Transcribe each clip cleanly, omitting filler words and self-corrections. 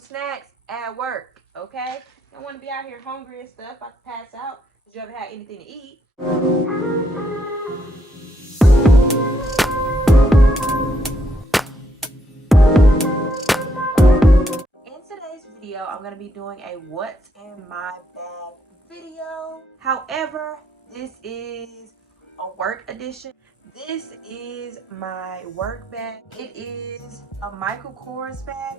some snacks at work, okay? You don't want to be out here hungry and stuff, about to pass out because you haven't had anything to eat. In today's video, I'm going to be doing a what's in my bag video. However, this is a work edition. This is my work bag. It is a Michael Kors bag.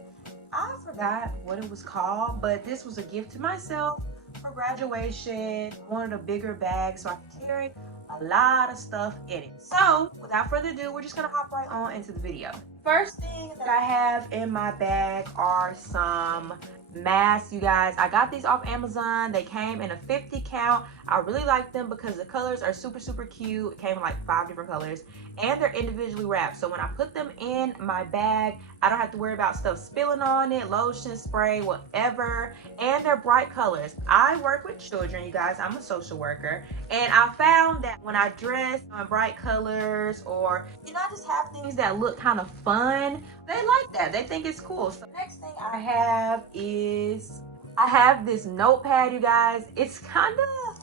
I forgot what it was called, but this was a gift to myself for graduation. I wanted a bigger bag so I could carry a lot of stuff in it. So without further ado, we're just gonna hop right on into the video. First thing that I have in my bag are some masks, you guys. I got these off Amazon. They came in a 50 count. I really like them because the colors are super cute. It came in like 5 different colors and they're individually wrapped, so when I put them in my bag, I don't have to worry about stuff spilling on it, lotion, spray, whatever. And they're bright colors. I work with children, you guys. I'm a social worker, and I found that when I dress in bright colors, or I just have things that look kind of fun, they like that. They think it's cool. So next thing I have is I have this notepad, you guys. It's kind of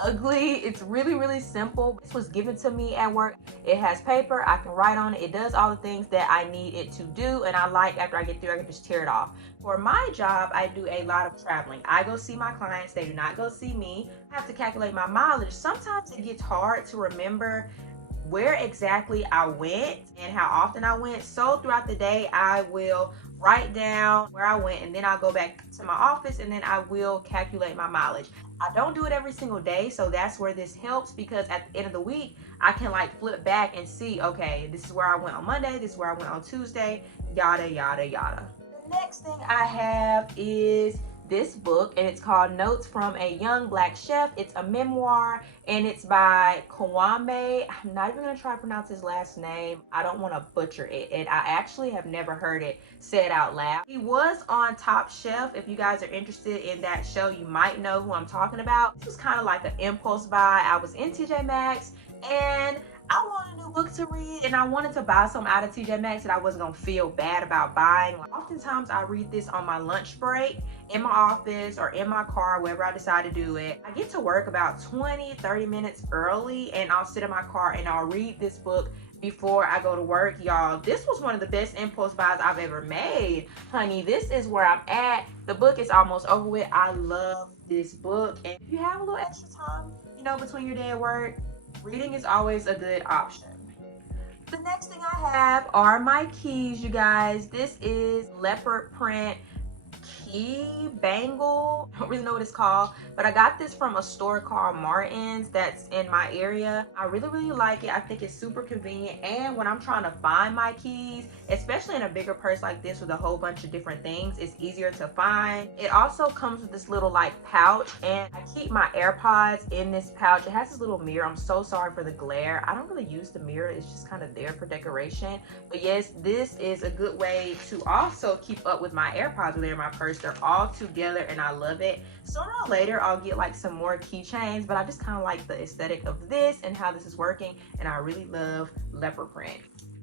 ugly. It's really simple. This was given to me at work. It has paper. I can write on it. It does all the things that I need it to do, and I like after I get through I can just tear it off. For my job, I do a lot of traveling. I go see my clients. They do not go see me. I have to calculate my mileage. Sometimes it gets hard to remember where exactly I went and how often I went. So throughout the day, I will write down where I went, and then I'll go back to my office and then I will calculate my mileage. I don't do it every single day, so that's where this helps, because at the end of the week, I can like flip back and see, okay, this is where I went on Monday, this is where I went on Tuesday, yada. The next thing I have is this book, and it's called Notes from a Young Black Chef. It's a memoir, and it's by Kwame. I'm not even gonna try to pronounce his last name. I don't want to butcher it, and I actually have never heard it said out loud. He was on Top Chef. If you guys are interested in that show, you might know who I'm talking about. This was kind of like an impulse buy. I was in TJ Maxx, and I wanted a new book to read, and I wanted to buy some out of TJ Maxx that I wasn't gonna feel bad about buying. Like, oftentimes I read this on my lunch break in my office or in my car, wherever I decide to do it. I get to work about 20-30 minutes early, and I'll sit in my car and I'll read this book before I go to work. Y'all, this was one of the best impulse buys I've ever made. Honey, this is where I'm at. The book is almost over with. I love this book, and if you have a little extra time, between your day at work, reading is always a good option. The next thing I have are my keys, you guys. This is leopard print key bangle. I don't really know what it's called, but I got this from a store called Martin's that's in my area. I really like it. I think it's super convenient, and when I'm trying to find my keys, especially in a bigger purse like this with a whole bunch of different things, it's easier to find. It also comes with this little like pouch, and I keep my AirPods in this pouch. It has this little mirror. I'm so sorry for the glare. I don't really use the mirror. It's just kind of there for decoration. But yes, this is a good way to also keep up with my AirPods when they're in my purse. They're all together and I love it. Sooner or later I'll get like some more keychains, but I just kind of like the aesthetic of this and how this is working, and I really love leopard print.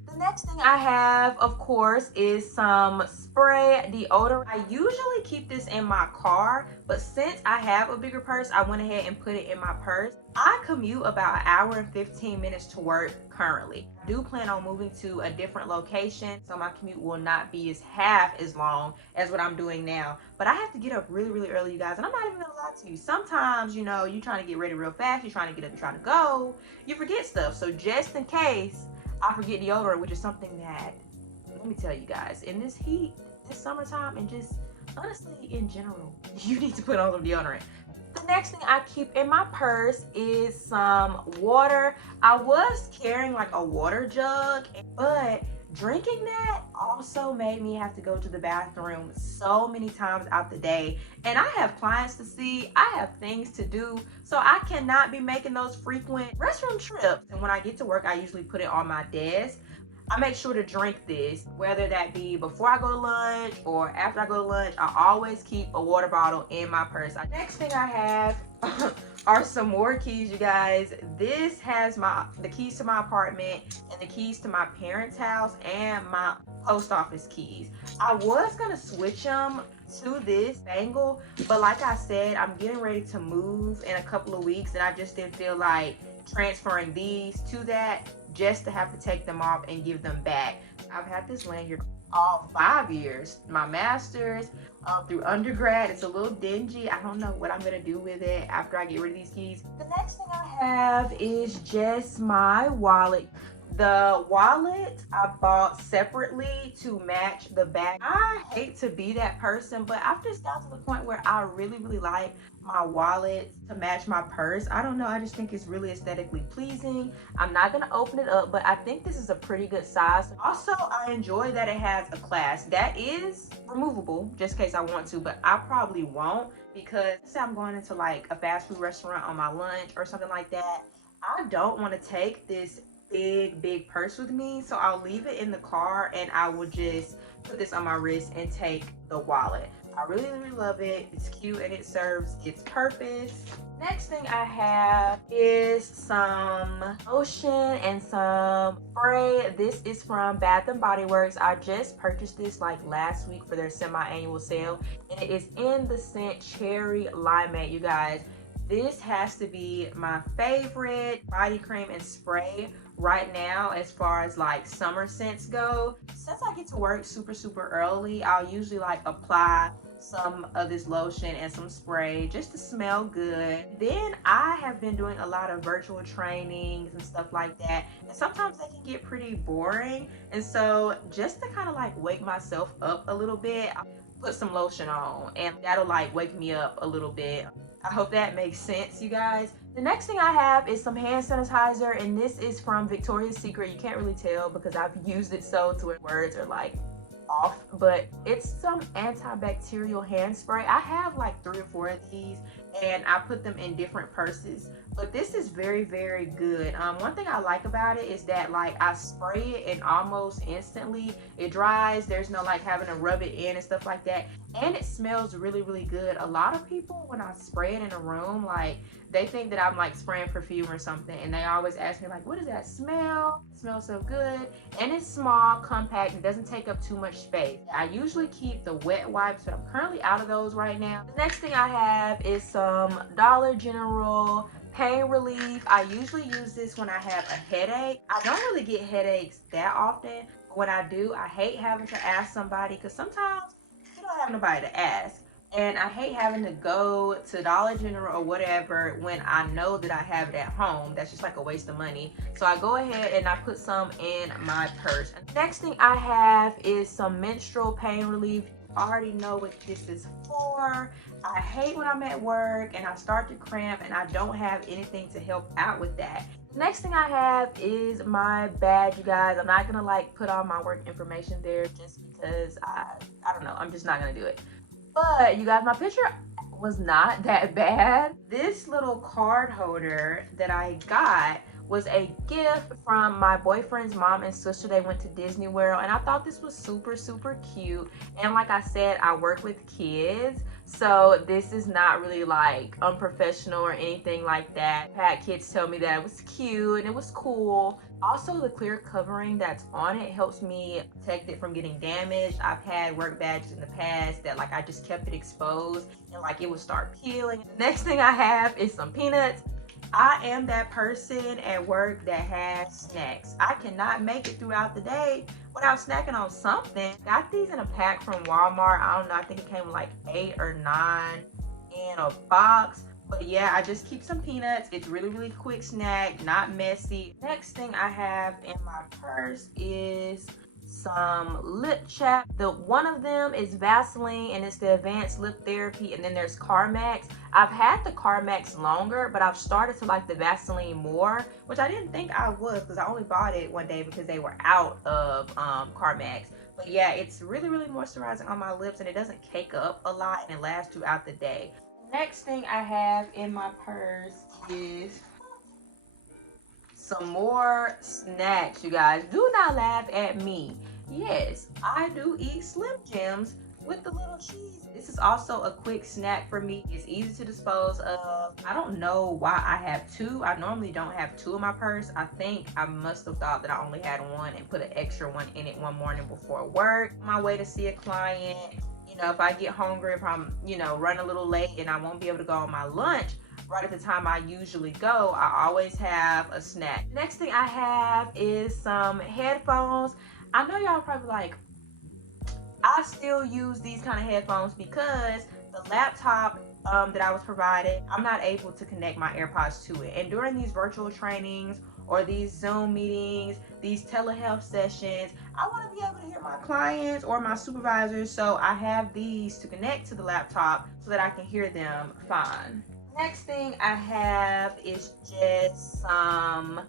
The next thing I have, of course, is some spray deodorant. I usually keep this in my car, but since I have a bigger purse, I went ahead and put it in my purse. I commute about 1 hour and 15 minutes to work currently. I do plan on moving to a different location, so my commute will not be half as long as what I'm doing now. But I have to get up really early, you guys, and I'm not even gonna lie to you. Sometimes, you're trying to get ready real fast, you're trying to get up, you're trying to go, you forget stuff. So just in case I forget deodorant, which is something that, let me tell you guys, in this heat, this summertime, and just honestly in general, you need to put on some deodorant. The next thing I keep in my purse is some water. I was carrying like a water jug, but drinking that also made me have to go to the bathroom so many times out the day, and I have clients to see, I have things to do, so I cannot be making those frequent restroom trips. And when I get to work, I usually put it on my desk. I make sure to drink this, whether that be before I go to lunch or after I go to lunch. I always keep a water bottle in my purse. Next thing I have are some more keys, you guys. This has the keys to my apartment and the keys to my parents' house and my post office keys. I was gonna switch them to this bangle, but like I said, I'm getting ready to move in a couple of weeks, and I just didn't feel like transferring these to that just to have to take them off and give them back. I've had this lanyard all 5 years, my master's, through undergrad. It's a little dingy. I don't know what I'm gonna do with it after I get rid of these keys. The next thing I have is just my wallet. The wallet I bought separately to match the bag. I hate to be that person, but I've just got to the point where I really like my wallet to match my purse. I don't know, I just think it's really aesthetically pleasing. I'm not gonna open it up, but I think this is a pretty good size. Also, I enjoy that it has a clasp. That is removable, just in case I want to, but I probably won't, because say I'm going into like a fast food restaurant on my lunch or something like that. I don't want to take this big purse with me, so I'll leave it in the car and I will just put this on my wrist and take the wallet. I really love it. It's cute and it serves its purpose. Next thing I have is some lotion and some spray. This is from Bath and Body Works. I just purchased this like last week for their semi-annual sale, and it is in the scent Cherry Limeade, you guys. This has to be my favorite body cream and spray right now as far as like summer scents go. Since I get to work super early, I'll usually like apply some of this lotion and some spray just to smell good. Then I have been doing a lot of virtual trainings and stuff like that, and sometimes they can get pretty boring, and so just to kind of like wake myself up a little bit, I'll put some lotion on and that'll like wake me up a little bit. I hope that makes sense, you guys. The next thing I have is some hand sanitizer, and this is from Victoria's Secret. You can't really tell because I've used it so to where words are like off, but it's some antibacterial hand spray. I have like 3 or 4 of these, and I put them in different purses, but this is very good. One thing I like about it is that like I spray it and almost instantly it dries. There's no like having to rub it in and stuff like that, and it smells really good. A lot of people, when I spray it in a room, like they think that I'm like spraying perfume or something, and they always ask me like, what does that smell? It smells so good, and it's small, compact, and doesn't take up too much space. I usually keep the wet wipes, but I'm currently out of those right now. The next thing I have is some Dollar General pain relief. I usually use this when I have a headache. I don't really get headaches that often, but when I do, I hate having to ask somebody, because sometimes you don't have nobody to ask. And I hate having to go to Dollar General or whatever when I know that I have it at home. That's just like a waste of money. So I go ahead and I put some in my purse. And the next thing I have is some menstrual pain relief. You already know what this is for. I hate when I'm at work and I start to cramp and I don't have anything to help out with that. The next thing I have is my badge, you guys. I'm not gonna like put all my work information there just because I don't know, I'm just not gonna do it. But you guys, my picture was not that bad. This little card holder that I got was a gift from my boyfriend's mom and sister. They went to Disney World, and I thought this was super cute. And like I said, I work with kids, so this is not really like unprofessional or anything like that. I've had kids tell me that it was cute and it was cool. Also, the clear covering that's on it helps me protect it from getting damaged. I've had work badges in the past that like I just kept it exposed and like it would start peeling. The next thing I have is some peanuts. I am that person at work that has snacks. I cannot make it throughout the day without snacking on something. Got these in a pack from Walmart. I don't know, I think it came with like 8 or 9 in a box. But yeah, I just keep some peanuts. It's really quick snack, not messy. Next thing I have in my purse is some lip chap. One of them is Vaseline, and it's the Advanced Lip Therapy, and then there's Carmex. I've had the Carmex longer, but I've started to like the Vaseline more, which I didn't think I would, because I only bought it one day because they were out of Carmex. But yeah, it's really moisturizing on my lips, and it doesn't cake up a lot, and it lasts throughout the day. Next thing I have in my purse is some more snacks, you guys. Do not laugh at me. Yes, I do eat Slim Jims, with the little cheese. This is also a quick snack for me. It's easy to dispose of. I don't know why I have two. I normally don't have two in my purse. I think I must have thought that I only had one and put an extra one in it one morning before work. On my way to see a client, you know, if I get hungry, if I'm, you know, running a little late and I won't be able to go on my lunch right at the time I usually go, I always have a snack. Next thing I have is some headphones. I know y'all probably like, I still use these kind of headphones because the laptop that I was provided, I'm not able to connect my AirPods to it. And during these virtual trainings or these Zoom meetings, these telehealth sessions, I want to be able to hear my clients or my supervisors. So I have these to connect to the laptop so that I can hear them fine. Next thing I have is just some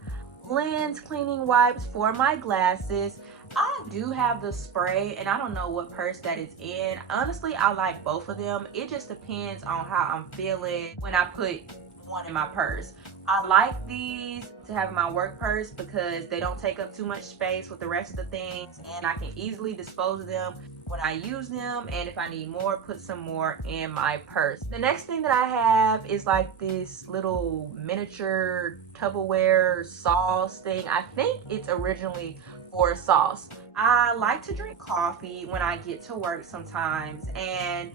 lens cleaning wipes for my glasses. I do have the spray and I don't know what purse that it's in. Honestly, I like both of them. It just depends on how I'm feeling when I put one in my purse. I like these to have in my work purse because they don't take up too much space with the rest of the things, and I can easily dispose of them when I use them, and if I need more, put some more in my purse. The next thing that I have is like this little miniature Tupperware sauce thing. I think it's originally for sauce. I like to drink coffee when I get to work sometimes, and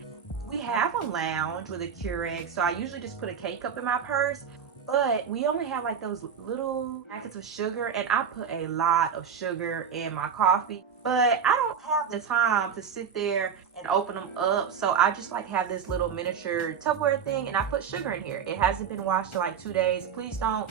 we have a lounge with a Keurig, so I usually just put a K-cup in my purse. But we only have like those little packets of sugar, and I put a lot of sugar in my coffee. But I don't have the time to sit there and open them up, so I just like have this little miniature Tupperware thing, and I put sugar in here. It hasn't been washed in like 2 days. Please don't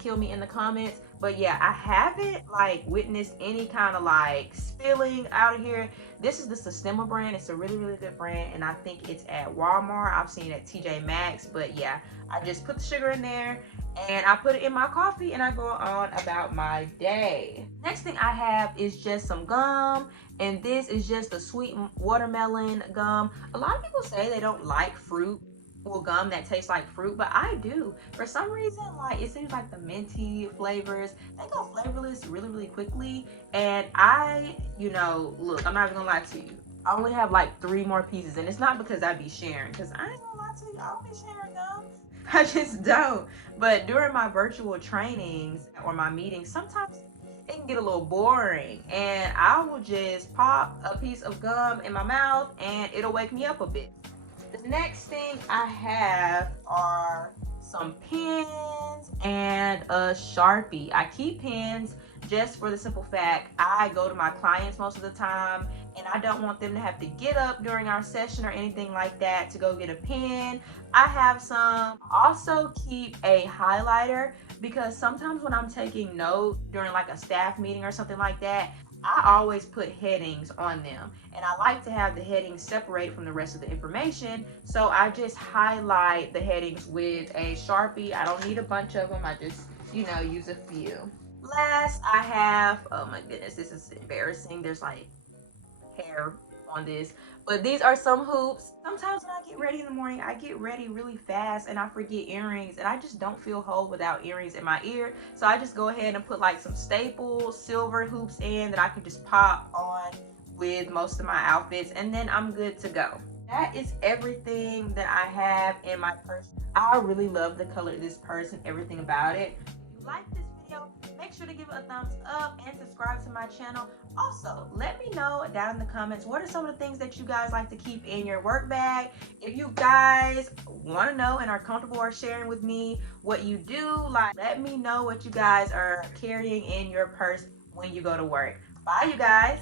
kill me in the comments. But yeah, I haven't like witnessed any kind of like spilling out of here. This is the Sistema brand. It's a really, really good brand, and I think it's at Walmart. I've seen it at TJ Maxx. But yeah, I just put the sugar in there and I put it in my coffee and I go on about my day. Next thing I have is just some gum, and this is just a sweet watermelon gum. A lot of people say they don't like fruit, well, gum that tastes like fruit, but I do. For some reason, like, it seems like the minty flavors, they go flavorless really, really quickly. And I, you know, look, I'm not even gonna lie to you, I only have like 3 more pieces, and it's not because I be sharing, because I ain't gonna lie to you, I don't be sharing gum. I just don't. But during my virtual trainings or my meetings, sometimes it can get a little boring, and I will just pop a piece of gum in my mouth and it'll wake me up a bit. The next thing I have are some pens and a Sharpie. I keep pens just for the simple fact I go to my clients most of the time, and I don't want them to have to get up during our session or anything like that to go get a pen. I have some. Also keep a highlighter, because sometimes when I'm taking notes during like a staff meeting or something like that, I always put headings on them, and I like to have the headings separated from the rest of the information, so I just highlight the headings with a Sharpie. I don't need a bunch of them. I just, you know, use a few. Last, I have, oh my goodness, this is embarrassing. There's like hair on this, but these are some hoops. Sometimes when I get ready in the morning, I get ready really fast and I forget earrings, and I just don't feel whole without earrings in my ear. So I just go ahead and put like some staple silver hoops in that I can just pop on with most of my outfits, and then I'm good to go. That is everything that I have in my purse. I really love the color of this purse and everything about it. If you like this video, make sure to give it a thumbs up and subscribe to my channel. Also, let me know down in the comments, what are some of the things that you guys like to keep in your work bag? If you guys want to know and are comfortable or sharing with me what you do, like, let me know what you guys are carrying in your purse when you go to work. Bye, you guys.